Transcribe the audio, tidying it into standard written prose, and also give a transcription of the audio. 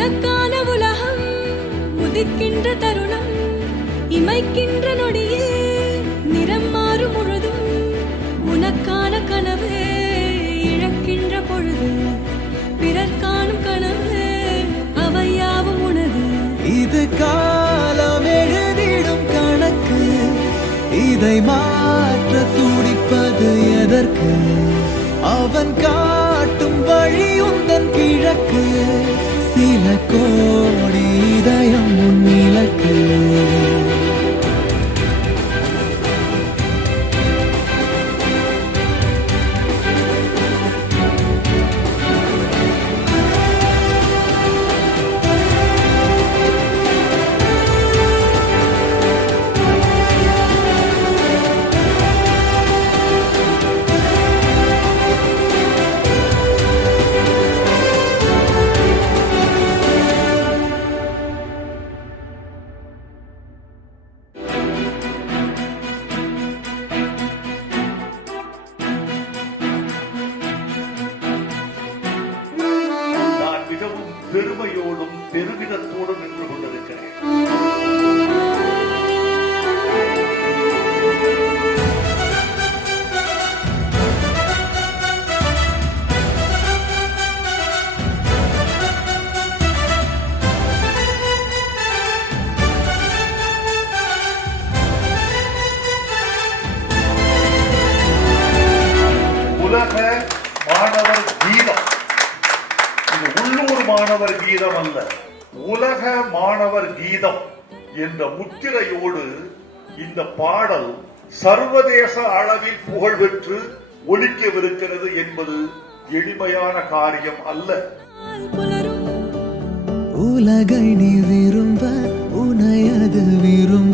உனக்கான உலகம் உதிக்கின்ற தருணம் இமைக்கின்ற நொடியில் நிறம் மாறும் முழுதும் உனக்கான கனவு இழக்கின்ற பொழுது பிறர் காணும் கனவு அவையாவும் உனது. இது காலம் எழுதிடும் கணக்கு, இதை மாற்ற துடிப்பது எதற்கு? அவன் காட்டும் வழி உந்தன் கிழக்கு, சில கோடி இதயம் முன்னிலக்கு. பெருமையோடும் பெருமிதத்தோடும் நின்று கொண்டிருக்கிறேன். உலக மாணவர் கீதம், இது உள்ளூர் மாணவர் கீதம் அல்ல, உலக மாணவர் கீதம் என்ற முத்திரையோடு இந்த பாடல் சர்வதேச அளவில் புகழ் பெற்று ஒலிக்கவிருக்கிறது என்பது எளிமையான காரியம் அல்ல. உலகை நீ விரும்ப உனையது விரும்ப